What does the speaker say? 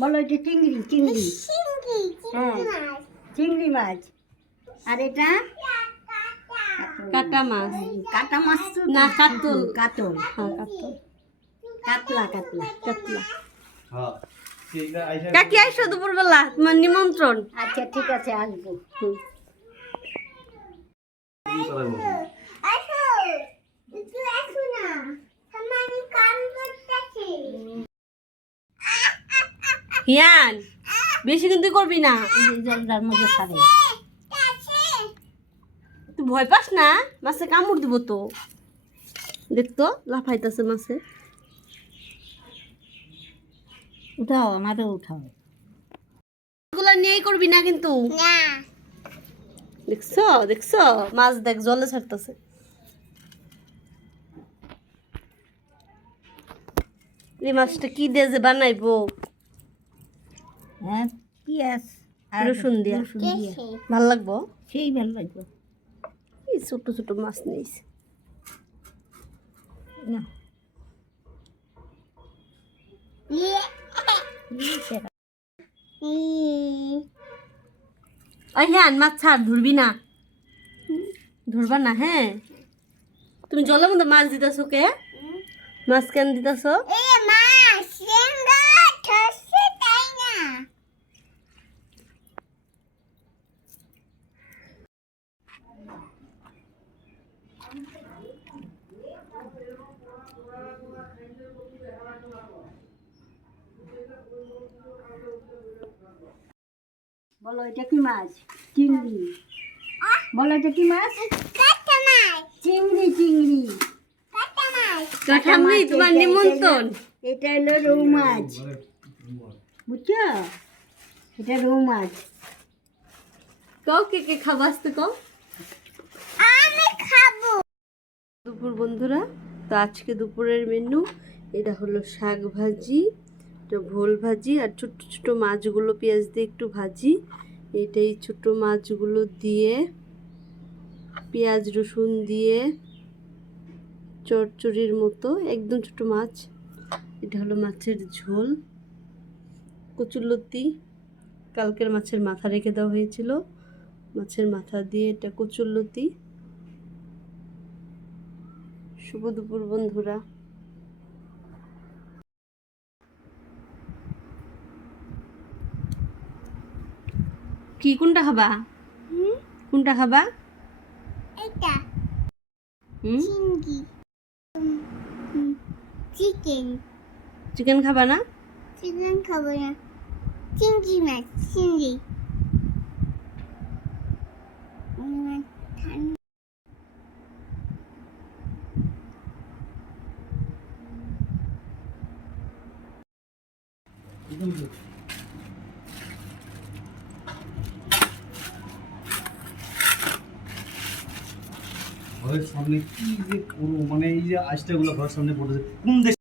বলো এটা চিংড়ি চিংড়ি হ্যাঁ চিংড়ি মাছ। আর এটা কাটা মাছ। কাটা মাছ তো না, কাতল। কাতল হ্যাঁ, কাতল। কাতলা কাতলা কাতলা। হ্যাঁ ঠিক আছে কাকি আইসো দুপুরবেলা, তোমার নিমন্ত্রণ। আচ্ছা ঠিক আছে আসবো। হুম। কি কথা বলবো হিয়ান বেশি কিন্তু করবি না, জলটার মধ্যে ছাড়ে তুই ভয় পাস না, মাছে কামড় দিব তো। দেখতো লাফাইতেছে মাছে। উঠাও আমারও উঠাও। এগুলা নিয়েই করবি না কিন্তু। দেখছো দেখছো মাছ দেখ জলে ছাড়তেছে। এই মাছটা কি দিয়ে যে বানাইবো? হ্যাঁ পেঁয়াজ আর রসুন দিয়া। রসুন দিয়া ভাল লাগবো। সেই ভালো লাগবে এই ছোট ছোট মাছ নিয়েছে। না হ্যাঁ মাছ ছাড়, ধরবি না, ধরবা না। হ্যাঁ তুমি জলের মধ্যে মাছ দিতেছো কে? মাছ কেন দিতেছো? বলো এটা কি মাছ? চিংড়ি। বলো এটা কি মাছ? চিংড়ি চিংড়ি। কাঠাম নেই তোমার নিমন্ত্রণ। এটা হলো রৌ মাছ, বুঝছো? এটা রৌ মাছ। কও কে কে খাবো আসতে কও। দুপুর বন্ধুরা, তো আজকে দুপুরের মেনু এটা হলো শাক ভাজি, এটা ভোল ভাজি, আর ছোট ছোট মাছগুলো পেঁয়াজ দিয়ে একটু ভাজি। এটাই ছোট মাছগুলো দিয়ে পেঁয়াজ রসুন দিয়ে চচ্চড়ির মতো একদম ছোট মাছ। এটা হলো মাছের ঝোল, কচুরলতি, কালকের মাছের মাথা রেখে দেওয়া হয়েছিল, মাছের মাথা দিয়ে এটা কচুরলতি। শুভ দুপুর বন্ধুরা। কি কোনটা খাবা? কোনটা খাবা? চিকেন খাবা না? চিকেন খাবো না, চিংড়ি মাছ চিংড়ি। ঘরের সামনে কি যে করবো, মানে এই যে আইসটা গুলো ঘরের সামনে পড়েছে কোন দেশ